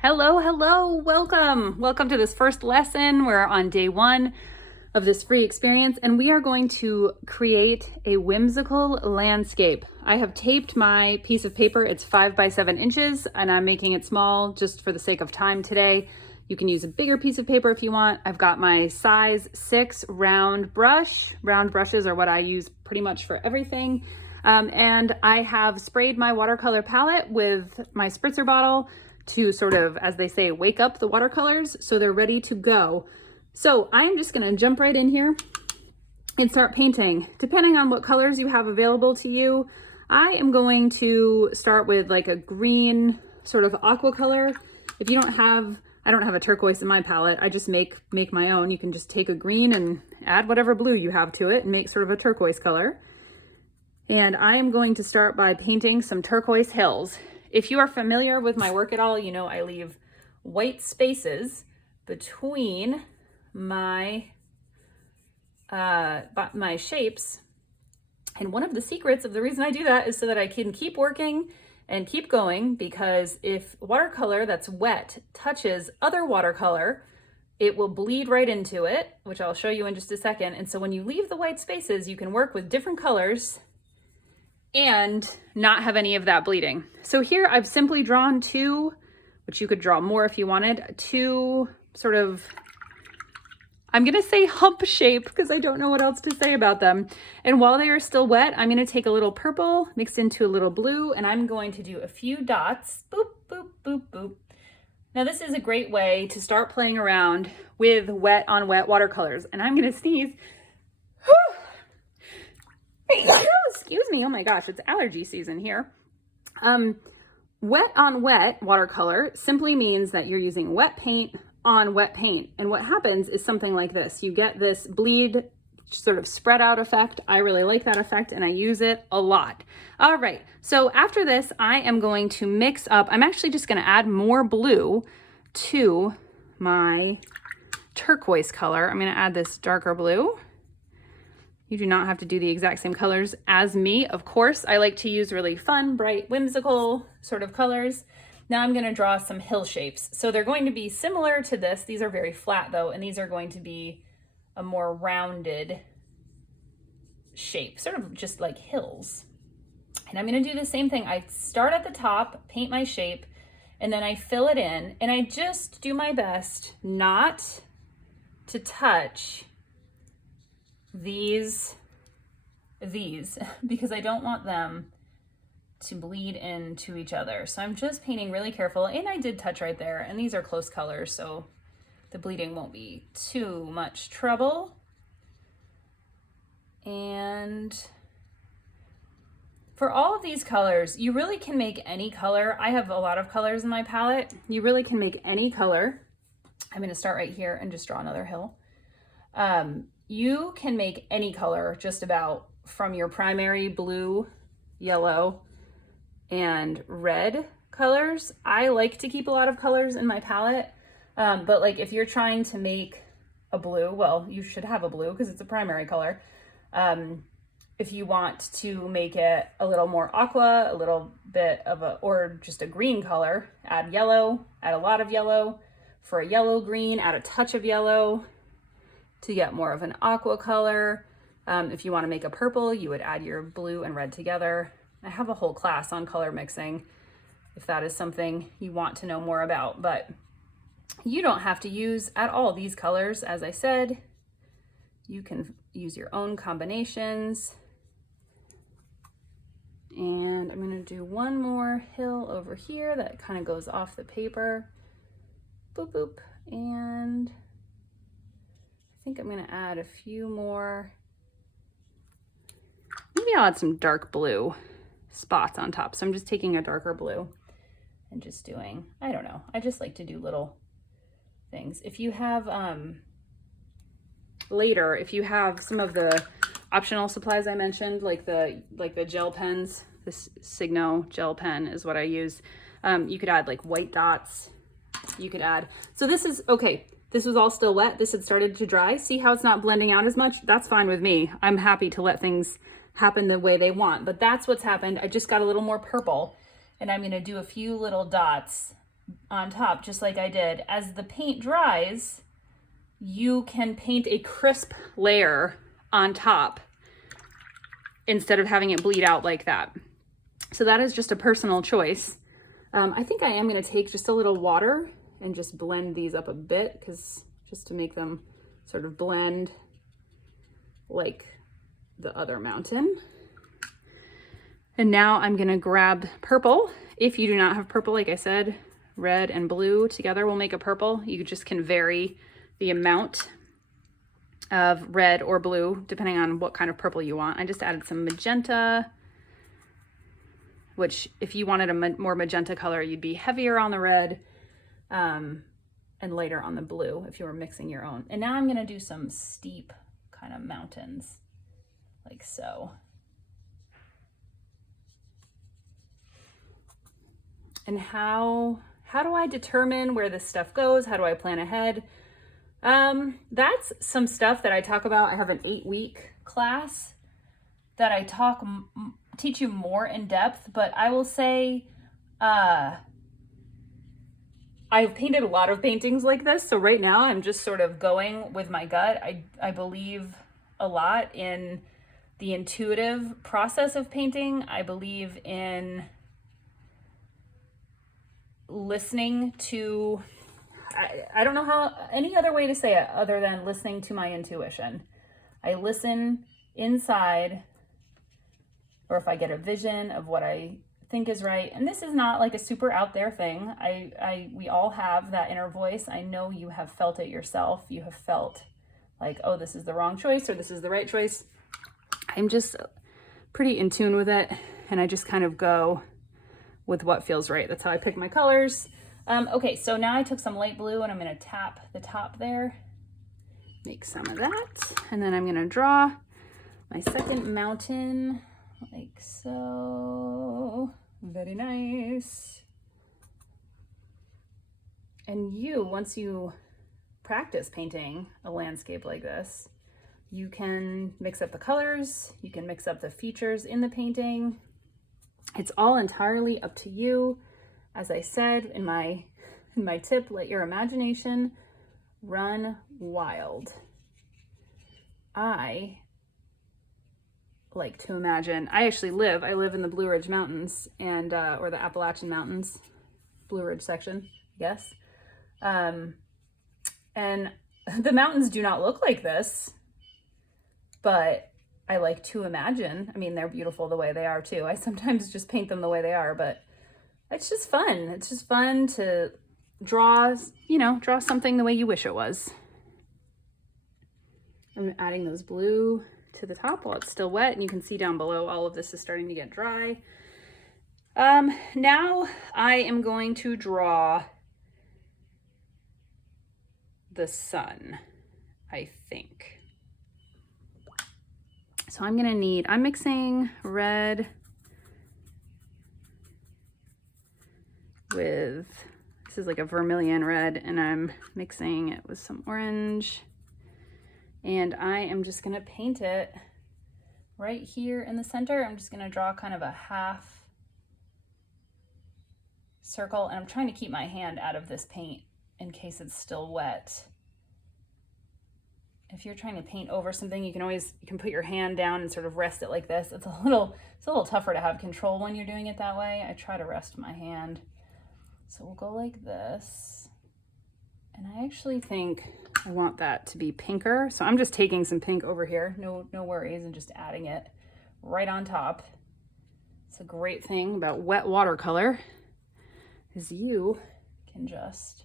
Hello, hello, welcome. Welcome to this first lesson. We're on day 1 of this free experience, and we are going to create a whimsical landscape. I have taped my piece of paper. It's 5 by 7 inches, and I'm making it small just for the sake of time today. You can use a bigger piece of paper if you want. I've got my size 6 round brush. Round brushes are what I use pretty much for everything. And I have sprayed my watercolor palette with my spritzer bottle to sort of, as they say, wake up the watercolors so they're ready to go. So I'm just gonna jump right in here and start painting. Depending on what colors you have available to you, I am going to start with like a green sort of aqua color. If you don't have, I don't have a turquoise in my palette, I just make my own. You can just take a green and add whatever blue you have to it and make sort of a turquoise color. And I am going to start by painting some turquoise hills. If you are familiar with my work at all, you know I leave white spaces between my my shapes. And one of the secrets of the reason I do that is so that I can keep working and keep going, because if watercolor that's wet touches other watercolor, it will bleed right into it, which I'll show you in just a second. And so when you leave the white spaces, you can work with different colors and not have any of that bleeding. So here I've simply drawn 2, which you could draw more if you wanted, 2 sort of, I'm gonna say hump shape because I don't know what else to say about them. And while they are still wet, I'm gonna take a little purple mixed into a little blue, and I'm going to do a few dots, boop, boop, boop, boop. Now this is a great way to start playing around with wet on wet watercolors. And I'm gonna sneeze. Excuse me, oh my gosh, it's allergy season here. Wet on wet watercolor simply means that you're using wet paint on wet paint. And what happens is something like this. You get this bleed sort of spread out effect. I really like that effect and I use it a lot. All right, so after this, I am going to mix up, I'm actually just gonna add more blue to my turquoise color. I'm gonna add this darker blue. You do not have to do the exact same colors as me. Of course, I like to use really fun, bright, whimsical sort of colors. Now I'm gonna draw some hill shapes. So they're going to be similar to this. These are very flat though, and these are going to be a more rounded shape, sort of just like hills. And I'm gonna do the same thing. I start at the top, paint my shape, and then I fill it in, and I just do my best not to touch these because I don't want them to bleed into each other. So I'm just painting really careful, and I did touch right there, and these are close colors, so the bleeding won't be too much trouble. And for all of these colors, you really can make any color. I have a lot of colors in my palette. You really can make any color. I'm gonna start right here and just draw another hill. You can make any color just about from your primary blue, yellow, and red colors. I like to keep a lot of colors in my palette, but like if you're trying to make a blue, well, you should have a blue because it's a primary color. If you want to make it a little more aqua, a little bit of a, or just a green color, add yellow, add a lot of yellow. For a yellow green, add a touch of yellow to get more of an aqua color. If you want to make a purple, you would add your blue and red together. I have a whole class on color mixing if that is something you want to know more about, but you don't have to use at all these colors. As I said, you can use your own combinations. And I'm going to do one more hill over here that kind of goes off the paper. Boop, boop. And I think I'm going to add a few more. Maybe I'll add some dark blue spots on top. So I'm just taking a darker blue and just doing, I don't know. I just like to do little things. If you have, later, if you have some of the optional supplies I mentioned, like the gel pens, this Signo gel pen is what I use. You could add like white dots. You could add, so this is, okay, this was all still wet. This had started to dry. See how it's not blending out as much? That's fine with me. I'm happy to let things happen the way they want, but that's what's happened. I just got a little more purple, and I'm gonna do a few little dots on top, just like I did. As the paint dries, you can paint a crisp layer on top instead of having it bleed out like that. So that is just a personal choice. I think I am going to take just a little water and just blend these up a bit, because just to make them sort of blend like the other mountain. And now I'm going to grab purple. If you do not have purple, like I said, red and blue together will make a purple. You just can vary the amount of red or blue depending on what kind of purple you want. I just added some magenta, which if you wanted a more magenta color, you'd be heavier on the red and lighter on the blue if you were mixing your own. And now I'm going to do some steep kind of mountains like so. And how do I determine where this stuff goes? How do I plan ahead? That's some stuff that I talk about. I have an 8-week class that I teach you more in depth, but I will say, I've painted a lot of paintings like this. So right now I'm just sort of going with my gut. I believe a lot in the intuitive process of painting. I believe in listening to, I don't know how any other way to say it other than listening to my intuition. I listen inside, or if I get a vision of what I think is right. And this is not like a super out there thing. We all have that inner voice. I know you have felt it yourself. You have felt like, oh, this is the wrong choice or this is the right choice. I'm just pretty in tune with it, and I just kind of go with what feels right. That's how I pick my colors. Okay, so now I took some light blue and I'm gonna tap the top there, make some of that, and then I'm gonna draw my second mountain like so. Very nice. And once you practice painting a landscape like this, you can mix up the colors, you can mix up the features in the painting. It's all entirely up to you. As I said in my tip, let your imagination run wild. I like to imagine, I live in the Blue Ridge Mountains and or the Appalachian Mountains, Blue Ridge section, yes. And the mountains do not look like this, but I like to imagine. I mean, they're beautiful the way they are too. I sometimes just paint them the way they are, but it's just fun. It's just fun to draw something the way you wish it was. I'm adding those blue to the top while it's still wet, and you can see down below all of this is starting to get dry. Now I am going to draw the sun, I think. So I'm mixing red with, this is like a vermilion red, and I'm mixing it with some orange. And I am just gonna paint it right here in the center. I'm just gonna draw kind of a half circle, and I'm trying to keep my hand out of this paint in case it's still wet. If you're trying to paint over something, you can put your hand down and sort of rest it like this. It's a little tougher to have control when you're doing it that way. I try to rest my hand. So we'll go like this. And I actually think I want that to be pinker. So I'm just taking some pink over here, no worries, and just adding it right on top. It's a great thing about wet watercolor is you can just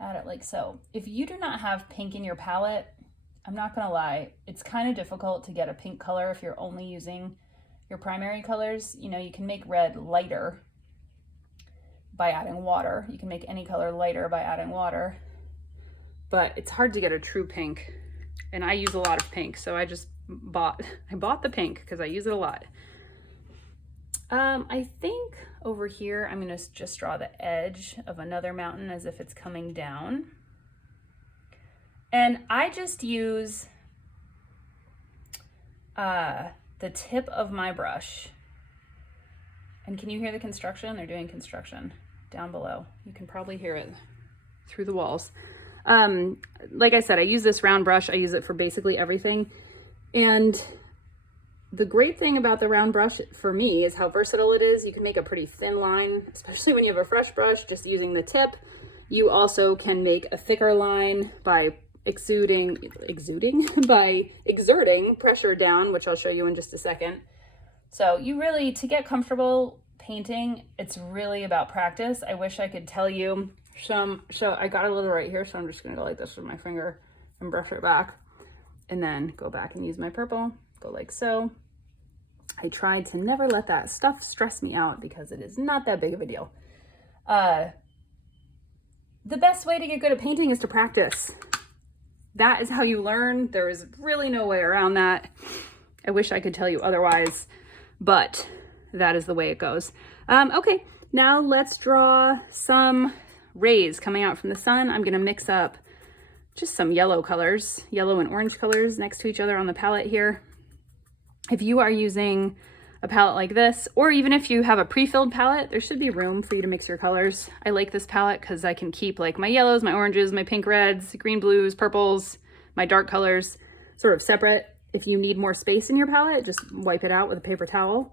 add it like so. If you do not have pink in your palette, I'm not gonna lie, it's kind of difficult to get a pink color if you're only using your primary colors. You know, you can make red lighter by adding water. You can make any color lighter by adding water, but it's hard to get a true pink. And I use a lot of pink, so I bought the pink because I use it a lot. I think over here, I'm gonna just draw the edge of another mountain as if it's coming down. And I just use the tip of my brush. And can you hear the construction? They're doing construction down below. You can probably hear it through the walls. Like I said, I use this round brush. I use it for basically everything. And the great thing about the round brush for me is how versatile it is. You can make a pretty thin line, especially when you have a fresh brush, just using the tip. You also can make a thicker line by exerting pressure down, which I'll show you in just a second. So you really, to get comfortable painting, it's really about practice. I wish I could tell you so I got a little right here, so I'm just gonna go like this with my finger and brush it back, and then go back and use my purple, go like so. I tried to never let that stuff stress me out because it is not that big of a deal. The best way to get good at painting is to practice. That is how you learn. There is really no way around that. I wish I could tell you otherwise, but that is the way it goes. Okay, now let's draw some rays coming out from the sun. I'm gonna mix up just some yellow colors, yellow and orange colors next to each other on the palette here. If you are using a palette like this, or even if you have a pre-filled palette, there should be room for you to mix your colors. I like this palette because I can keep like my yellows, my oranges, my pink reds, green blues, purples, my dark colors sort of separate. If you need more space in your palette, just wipe it out with a paper towel.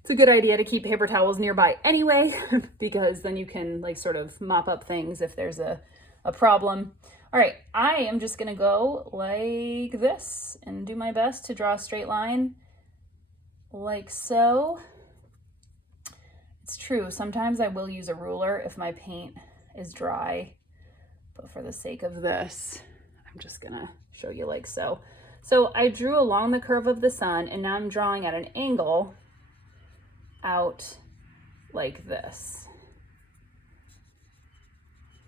It's a good idea to keep paper towels nearby anyway, because then you can like sort of mop up things if there's a problem. All right, I am just gonna go like this and do my best to draw a straight line like so. It's true, sometimes I will use a ruler if my paint is dry, but for the sake of this, I'm just gonna show you like so. So I drew along the curve of the sun, and now I'm drawing at an angle out like this.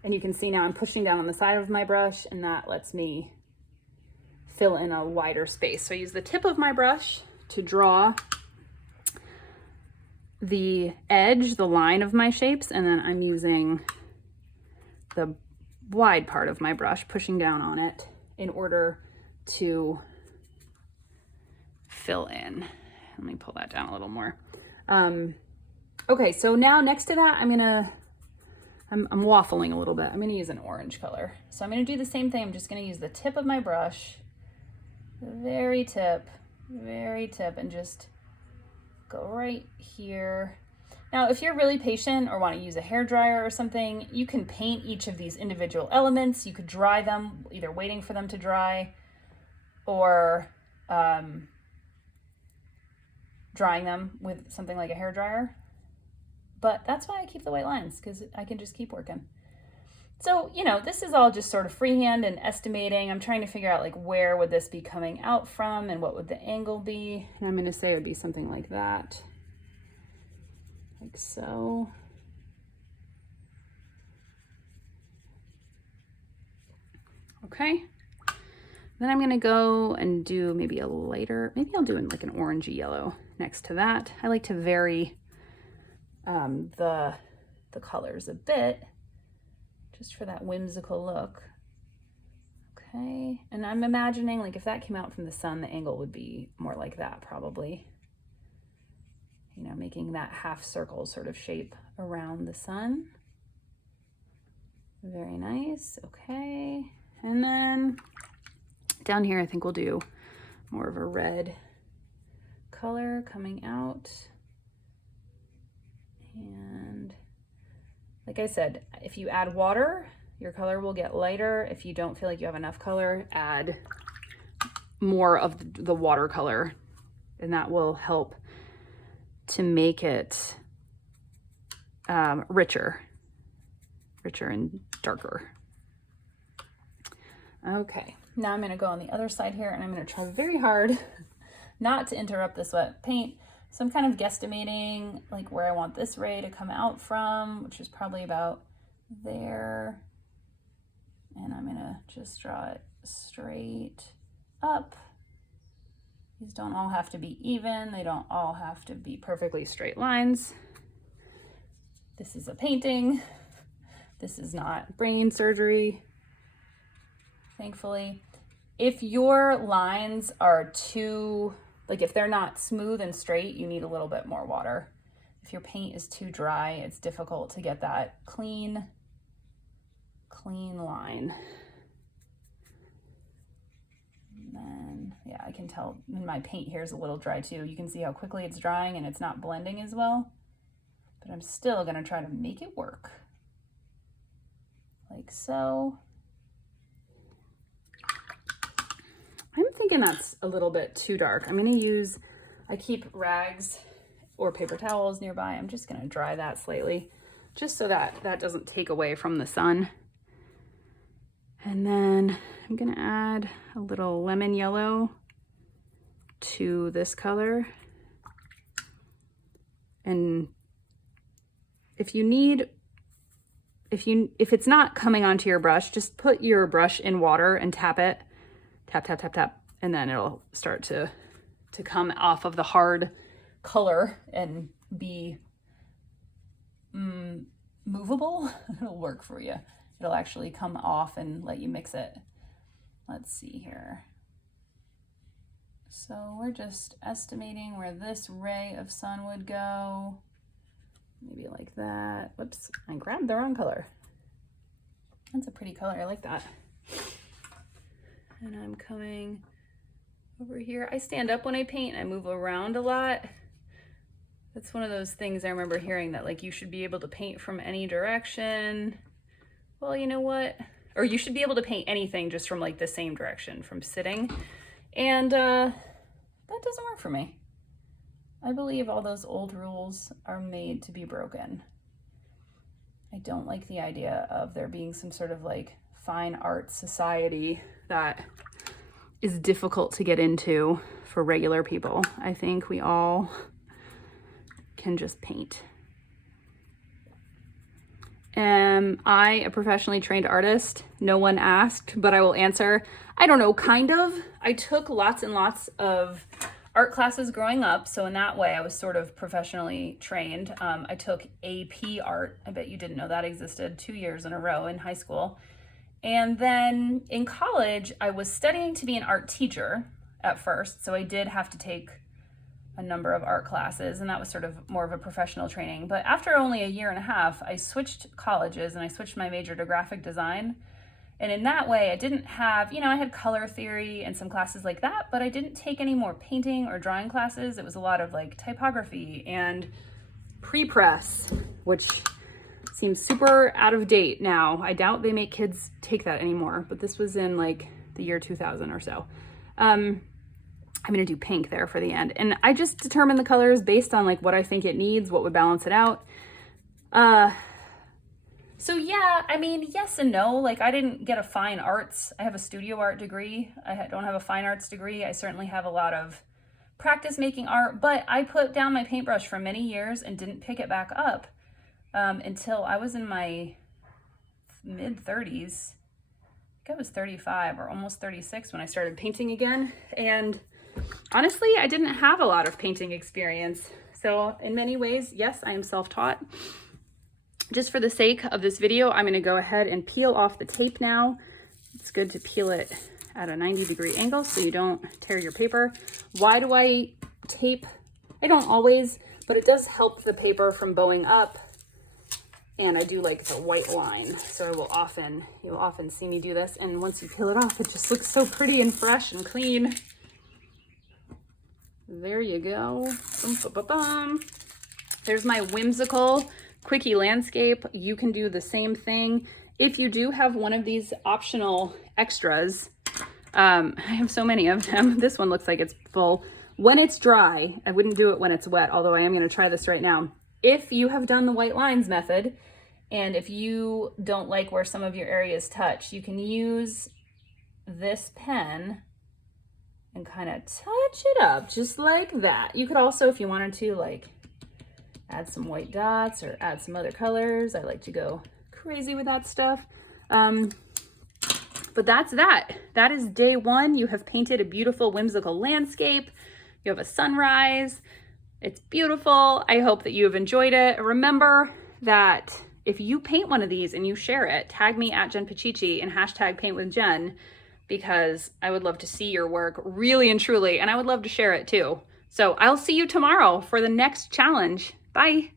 And you can see now I'm pushing down on the side of my brush, and that lets me fill in a wider space. So I use the tip of my brush to draw the edge, the line of my shapes, and then I'm using the wide part of my brush, pushing down on it in order to fill in. Let me pull that down a little more. Okay, so now next to that, I'm waffling a little bit. I'm gonna use an orange color. So I'm gonna do the same thing. I'm just gonna use the tip of my brush, the very tip, and just go right here. Now, if you're really patient or wanna use a hairdryer or something, you can paint each of these individual elements. You could dry them, either waiting for them to dry or drying them with something like a hairdryer. But that's why I keep the white lines, because I can just keep working. So, you know, this is all just sort of freehand and estimating. I'm trying to figure out like where would this be coming out from and what would the angle be. And I'm gonna say it would be something like that. Like so. Okay. Then I'm gonna go and do maybe a lighter, maybe I'll do like an orangey yellow next to that. I like to vary the colors a bit, just for that whimsical look. Okay, and I'm imagining like if that came out from the sun, the angle would be more like that probably. You know, making that half circle sort of shape around the sun. Very nice, okay. And then down here, I think we'll do more of a red color coming out. And like I said, if you add water, your color will get lighter. If you don't feel like you have enough color, add more of the watercolor, and that will help to make it richer and darker. Okay, now I'm gonna go on the other side here, and I'm gonna try very hard not to interrupt this wet paint. So I'm kind of guesstimating like where I want this ray to come out from, which is probably about there. And I'm gonna just draw it straight up. These don't all have to be even. They don't all have to be perfectly straight lines. This is a painting. This is not brain surgery, thankfully. If your lines are too, like if they're not smooth and straight, you need a little bit more water. if your paint is too dry, it's difficult to get that clean line. And then, yeah, I can tell my paint here is a little dry too. You can see how quickly it's drying and it's not blending as well, but I'm still gonna try to make it work. Like so. I'm thinking that's a little bit too dark. I'm gonna use, I keep rags or paper towels nearby. I'm just gonna dry that slightly, just so that that doesn't take away from the sun. And then I'm gonna add a little lemon yellow to this color. And if you need, if it's not coming onto your brush, just put your brush in water and tap it. Tap, tap, tap, tap, and then it'll start to come off of the hard color and be movable. It'll work for you. It'll actually come off and let you mix it. Let's see here. So we're just estimating where this ray of sun would go. Maybe like that. Whoops, I grabbed the wrong color. That's a pretty color, I like that. And I'm coming over here. I stand up when I paint, I move around a lot. That's one of those things I remember hearing, that like you should be able to paint from any direction. Well, you know what? Or you should be able to paint anything just from like the same direction, from sitting. And that doesn't work for me. I believe all those old rules are made to be broken. I don't like the idea of there being some sort of like fine art society that is difficult to get into for regular people. I think we all can just paint. Am I a professionally trained artist? No one asked, but I will answer. I don't know, kind of. I took lots and lots of art classes growing up, so in that way I was sort of professionally trained. I took AP art. I bet you didn't know that existed, 2 years in a row in high school. And then in college, I was studying to be an art teacher at first, so I did have to take a number of art classes, and that was sort of more of a professional training. But after only 1.5 years, I switched colleges and I switched my major to graphic design. And in that way, I didn't have, I had color theory and some classes like that, but I didn't take any more painting or drawing classes. It was a lot of like typography and pre-press, which seems super out of date now. I doubt they make kids take that anymore, but this was in like the year 2000 or so. I'm gonna do pink there for the end. And I just determine the colors based on like what I think it needs, what would balance it out. So yeah, I mean, yes and no. Like I didn't get a fine arts. I have a studio art degree. I don't have a fine arts degree. I certainly have a lot of practice making art, but I put down my paintbrush for many years and didn't pick it back up until I was in my mid-30s. I think I was 35 or almost 36 when I started painting again. And honestly, I didn't have a lot of painting experience. So in many ways, yes, I am self-taught. Just for the sake of this video, I'm going to go ahead and peel off the tape now. It's good to peel it at a 90-degree angle so you don't tear your paper. Why do I tape? I don't always, but it does help the paper from bowing up. And I do like the white line, so you'll often see me do this. And once you peel it off, it just looks so pretty and fresh and clean. There you go. Bum, bum, bum, bum. There's my whimsical quickie landscape. You can do the same thing. If you do have one of these optional extras, I have so many of them. This one looks like it's full. When it's dry, I wouldn't do it when it's wet, although I am going to try this right now. If you have done the white lines method, and if you don't like where some of your areas touch, you can use this pen and kind of touch it up just like that. You could also, if you wanted to, like add some white dots or add some other colors. I like to go crazy with that stuff. But that's that. That is day one. You have painted a beautiful whimsical landscape. You have a sunrise. It's beautiful. I hope that you have enjoyed it. Remember that if you paint one of these and you share it, tag me at Jen Pacici and hashtag paint with Jen, because I would love to see your work really and truly, and I would love to share it too. So I'll see you tomorrow for the next challenge. Bye.